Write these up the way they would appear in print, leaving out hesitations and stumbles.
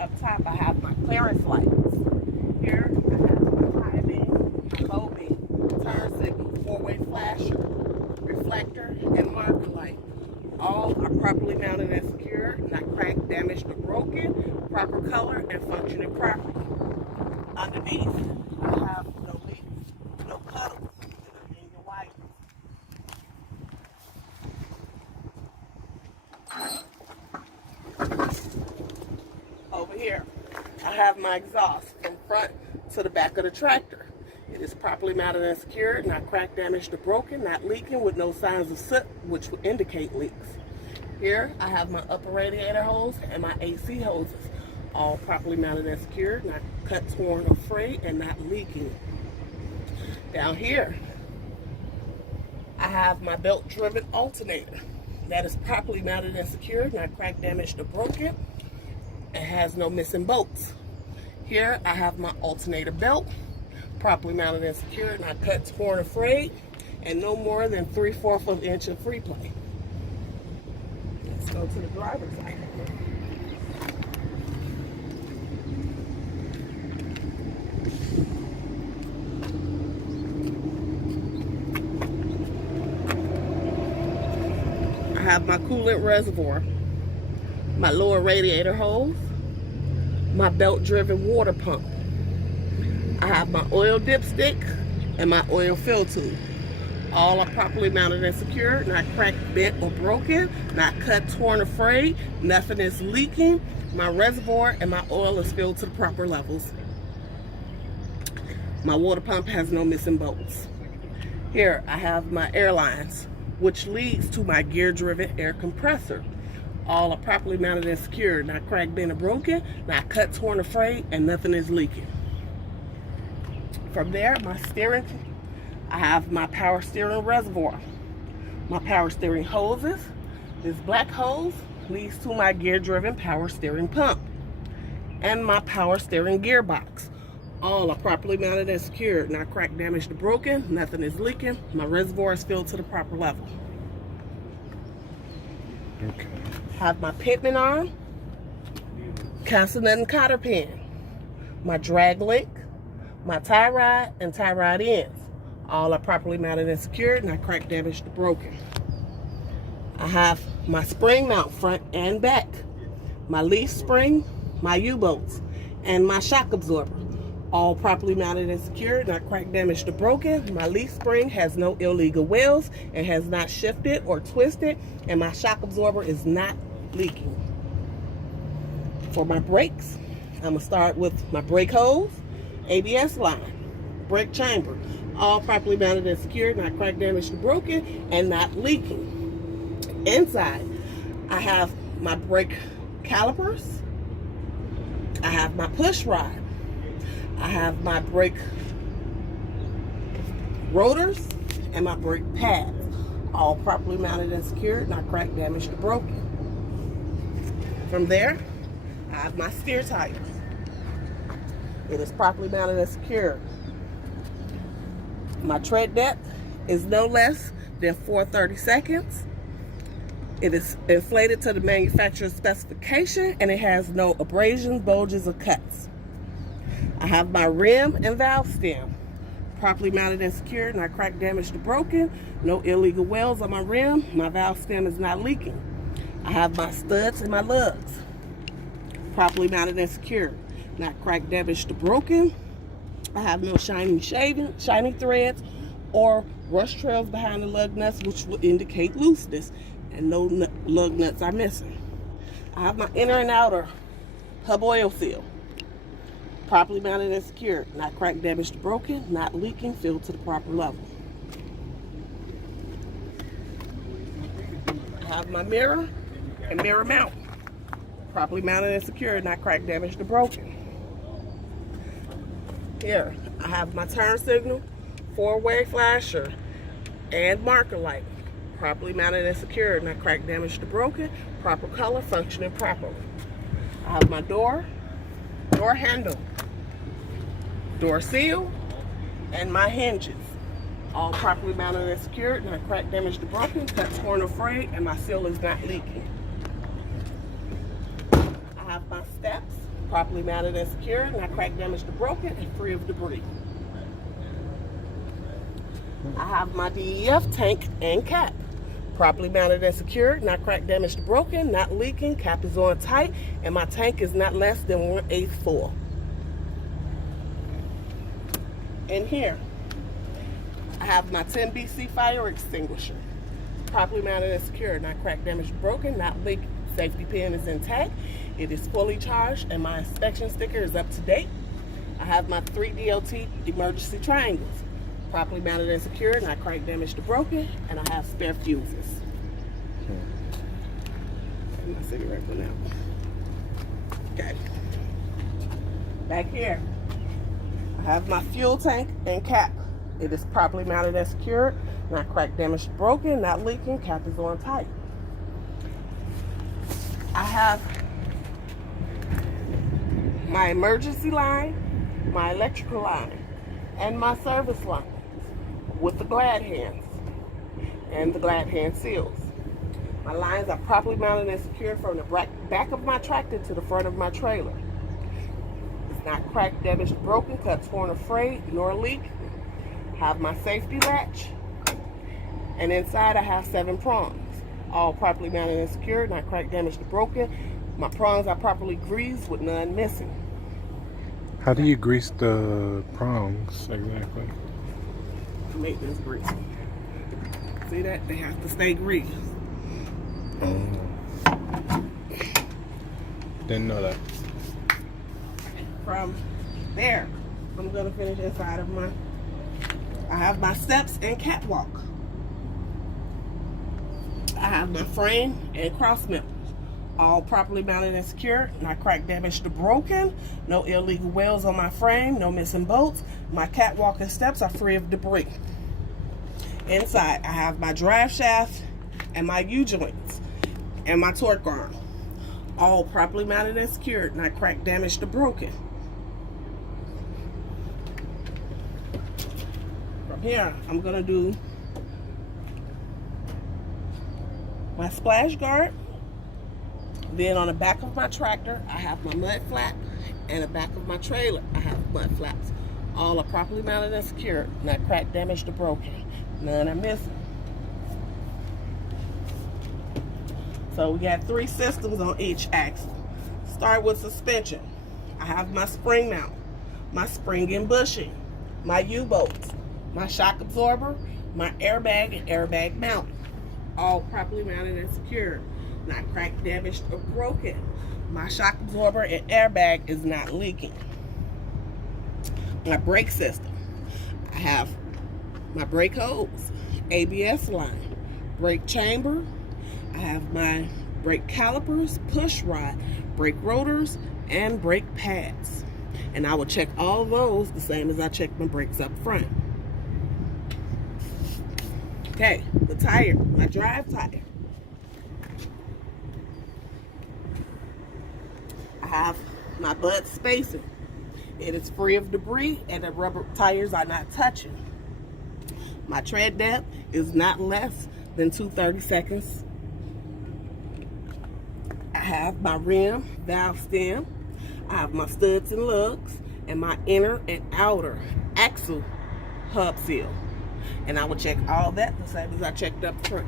Up top, I have my clearance lights. Here, I have my high beam, my low beam, turn signal, four-way flasher, reflector, and marker light. All are properly mounted and secured, not cracked, damaged, or broken, proper color, and functioning properly. Underneath, I have no leaks, no puddles, and your wipers. Over here, I have my exhaust from front to the back of the tractor. It is properly mounted and secured, not cracked, damaged, or broken, not leaking with no signs of soot, which would indicate leaks. Here, I have my upper radiator hose and my AC hoses, all properly mounted and secured, not cut, torn, or frayed, and not leaking. Down here, I have my belt-driven alternator. That is properly mounted and secured, not cracked, damaged, or broken. It has no missing bolts. Here, I have my alternator belt, properly mounted and secured, not cut, torn, or frayed, and no more than 3/4 of an inch of free play. Let's go to the driver's side. I have my coolant reservoir, my lower radiator hose, my belt-driven water pump. I have my oil dipstick and my oil fill tube. All are properly mounted and secured, not cracked, bent, or broken, not cut, torn, or frayed. Nothing is leaking. My reservoir and my oil is filled to the proper levels. My water pump has no missing bolts. Here I have my air lines, which leads to my gear-driven air compressor. All are properly mounted and secured, not cracked, bent, or broken, not cut, torn, or frayed, and nothing is leaking. From there, my steering, I have my power steering reservoir, my power steering hoses. This black hose leads to my gear-driven power steering pump, and my power steering gearbox. All are properly mounted and secured, not cracked, damaged, or broken, nothing is leaking. My reservoir is filled to the proper level. Okay. Have my pitman arm, consonant and cotter pin, my drag link, my tie rod, and tie rod ends. All are properly mounted and secured, not cracked, damaged, or broken. I have my spring mount front and back, my leaf spring, my U-bolts, and my shock absorber. All properly mounted and secured, not cracked, damaged, or broken. My leaf spring has no illegal welds and has not shifted or twisted, and my shock absorber is not leaking. For my brakes, I'm gonna start with my brake hose, ABS line, brake chamber, all properly mounted and secured, not cracked, damaged, or broken, and not leaking. Inside, I have my brake calipers, I have my push rod, I have my brake rotors, and my brake pads, all properly mounted and secured, not cracked, damaged, or broken. From there, I have my steer tire. It is properly mounted and secured. My tread depth is no less than 4/32. It is inflated to the manufacturer's specification, and it has no abrasions, bulges, or cuts. I have my rim and valve stem, properly mounted and secured, not cracked, damaged, or broken. No illegal welds on my rim. My valve stem is not leaking. I have my studs and my lugs, properly mounted and secured, not cracked, damaged, or broken. I have no shiny threads or rust trails behind the lug nuts, which will indicate looseness, and no lug nuts are missing. I have my inner and outer hub oil seal, properly mounted and secured, not cracked, damaged, or broken, not leaking, filled to the proper level. I have my mirror and mirror mount, properly mounted and secured, not cracked, damaged, or broken. Here, I have my turn signal, four-way flasher, and marker light, properly mounted and secured, not cracked, damaged, or broken, proper color, functioning properly. I have my door handle, door seal, and my hinges, all properly mounted and secured, not cracked, damaged, or broken, cut, torn, or frayed, and my seal is not leaking. I have my steps, properly mounted and secured, not cracked, damaged, or broken, and free of debris. I have my DEF tank and cap, properly mounted and secured, not cracked, damaged, or broken, not leaking, cap is on tight, and my tank is not less than 1/8 full. In here, I have my 10 BC fire extinguisher, properly mounted and secured, not cracked, damaged, or broken, not leaking. Safety pin is intact. It is fully charged, and my inspection sticker is up to date. I have my 3 DOT emergency triangles, properly mounted and secured, not cracked, damaged, or broken, and I have spare fuses. My cigarette went out. Okay. Back here, I have my fuel tank and cap. It is properly mounted and secured, not cracked, damaged, or broken, not leaking, cap is on tight. I have my emergency line, my electrical line, and my service line with the glad hands and the glad hand seals. My lines are properly mounted and secured from the back of my tractor to the front of my trailer. It's not cracked, damaged, broken, cut, torn, or frayed, nor leak. I have my safety latch, and inside I have 7 prongs, all properly mounted and secured, not cracked, damaged, or broken. My prongs are properly greased with none missing. How do you grease the prongs exactly? To make this grease. See that? They have to stay greased. Didn't know that. From there, I'm going to finish inside of my, I have my steps and catwalk. I have my frame and cross members, all properly mounted and secure, not cracked, damaged, or broken. No illegal welds on my frame, no missing bolts. My catwalk and steps are free of debris. Inside, I have my drive shaft and my U-joints and my torque arm, all properly mounted and secured, not cracked, damaged, or broken. From here, I'm going to do my splash guard. Then on the back of my tractor, I have my mud flap, and the back of my trailer, I have mud flaps. All are properly mounted and secured, not cracked, damaged, or broken. None are missing. So we got 3 systems on each axle. Start with suspension. I have my spring mount, my spring and bushing, my U-bolts, my shock absorber, my airbag and airbag mount, all properly mounted and secured, not cracked, damaged, or broken. My shock absorber and airbag is not leaking. My brake system. I have my brake hose, ABS line, brake chamber. I have my brake calipers, push rod, brake rotors, and brake pads. And I will check all those the same as I check my brakes up front. Okay, the tire, my drive tire. I have my bud spacing. It is free of debris and the rubber tires are not touching. My tread depth is not less than 2/32. I have my rim, valve stem. I have my studs and lugs and my inner and outer axle hub seal. And I will check all that the same as I checked up front.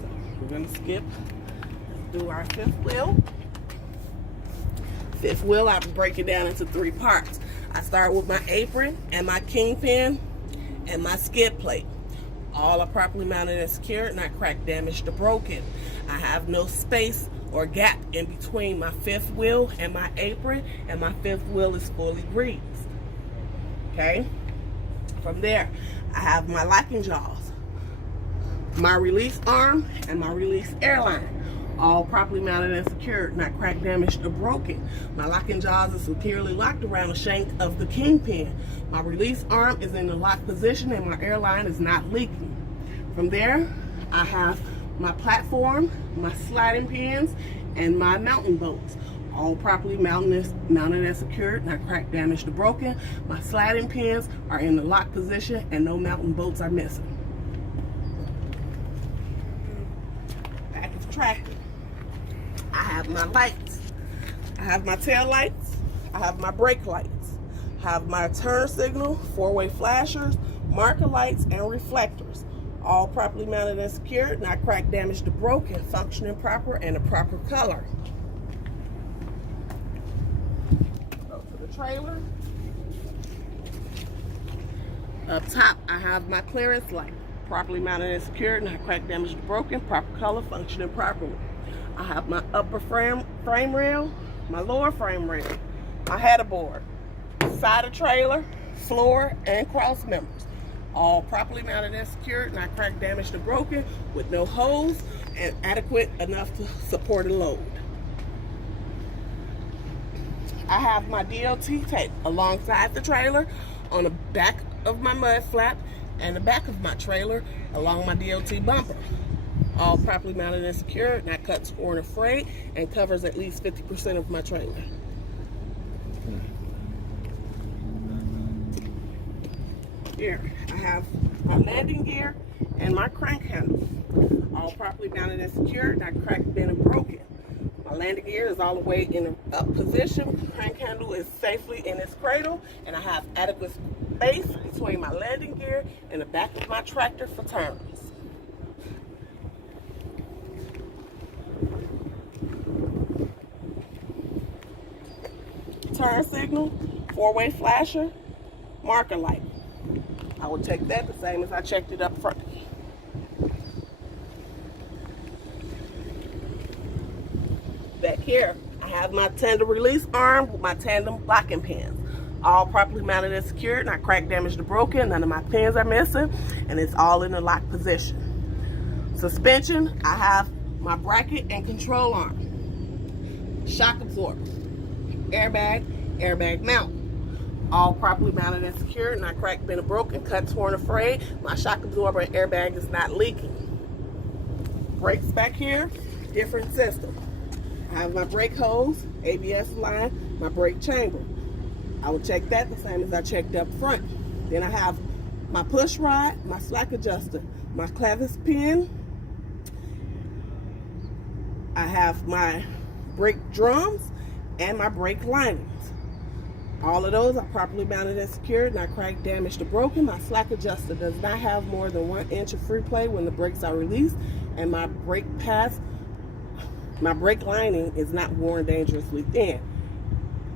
So we're gonna skip, do our 5th wheel. 5th wheel, I break it down into 3 parts. I start with my apron and my kingpin and my skid plate. All are properly mounted and secured, not cracked, damaged, or broken. I have no space or gap in between my 5th wheel and my apron, and my 5th wheel is fully greased. Okay? From there, I have my locking jaws, my release arm, and my release airline. All properly mounted and secured, not cracked, damaged, or broken. My locking jaws are securely locked around the shank of the kingpin. My release arm is in the locked position and my airline is not leaking. From there, I have my platform, my sliding pins, and my mountain bolts. All properly mounted and secured, not cracked, damaged, or broken. My sliding pins are in the locked position and no mountain bolts are missing. Back of the tractor. I have my lights. I have my tail lights. I have my brake lights. I have my turn signal, four-way flashers, marker lights, and reflectors. All properly mounted and secured, not cracked, damaged, or broken, functioning proper, and a proper color. Go to the trailer. Up top, I have my clearance light. Properly mounted and secured, not cracked, damaged, or broken, proper color, functioning properly. I have my upper frame rail, my lower frame rail, my header board, side of trailer, floor, and cross members. All properly mounted and secured, not cracked, damaged, or broken, with no holes, and adequate enough to support a load. I have my DOT tape alongside the trailer on the back of my mud flap and the back of my trailer along my DOT bumper. All properly mounted and secured, not cut, scored, or frayed, and covers at least 50% of my trailer. Here, I have my landing gear and my crank handle. All properly mounted and secured, not cracked, bent, and broken. My landing gear is all the way in the up position. Crank handle is safely in its cradle, and I have adequate space between my landing gear and the back of my tractor for turns. Turn signal, four-way flasher, marker light. I will check that the same as I checked it up front. Back here, I have my tandem release arm with my tandem locking pins. All properly mounted and secured, not cracked, damaged, or broken. None of my pins are missing, and it's all in the lock position. Suspension, I have my bracket and control arm. Shock absorber, airbag mount. All properly mounted and secured, not cracked, bent, or broken, cut, torn, or frayed. My shock absorber and airbag is not leaking. Brakes back here, different system. I have my brake hose, ABS line, my brake chamber. I will check that the same as I checked up front. Then I have my push rod, my slack adjuster, my clevis pin. I have my brake drums and my brake linings. All of those are properly mounted and secured, not cracked, damaged, or broken. My slack adjuster does not have more than 1 inch of free play when the brakes are released, and my brake pads, my brake lining is not worn dangerously thin.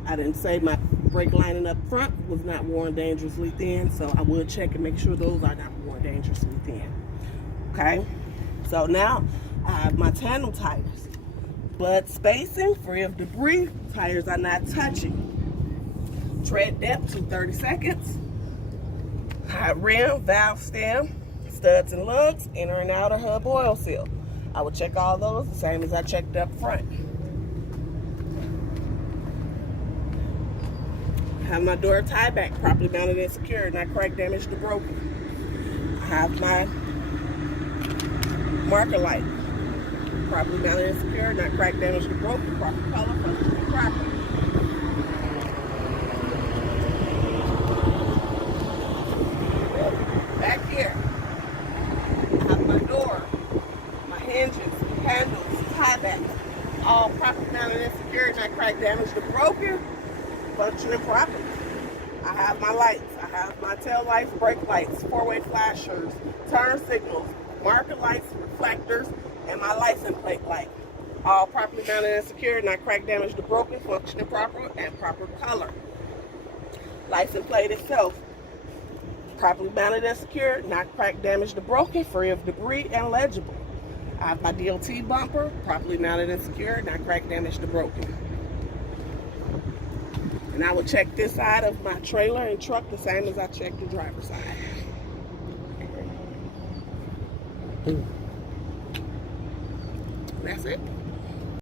I didn't say my brake lining up front was not worn dangerously thin, so I will check and make sure those are not worn dangerously thin. Okay, so now I have my tandem tires. Bud spacing, free of debris, tires are not touching. Tread depth to 30 seconds. High rim, valve stem, studs and lugs, inner and outer hub oil seal. I will check all those the same as I checked up front. I have my door tie back, properly mounted and secured, not cracked, damaged, or broken. I have my marker light, properly mounted and secured, not cracked, damaged, or broken, proper color, functioning properly. Back here, I have my door, my hinges, handles, tie backs, all properly mounted and secured, not cracked, damaged, or broken, functioning properly. I have my lights, I have my tail lights, brake lights, four-way flashers, turn signals, marker lights, reflectors, and my license plate light. All properly mounted and secured, not cracked, damaged, or broken, functioning proper, and proper color. License plate itself, properly mounted and secured, not cracked, damaged, or broken, free of debris, and legible. I have my DOT bumper, properly mounted and secured, not cracked, damaged, or broken. And I will check this side of my trailer and truck the same as I checked the driver's side. That's it.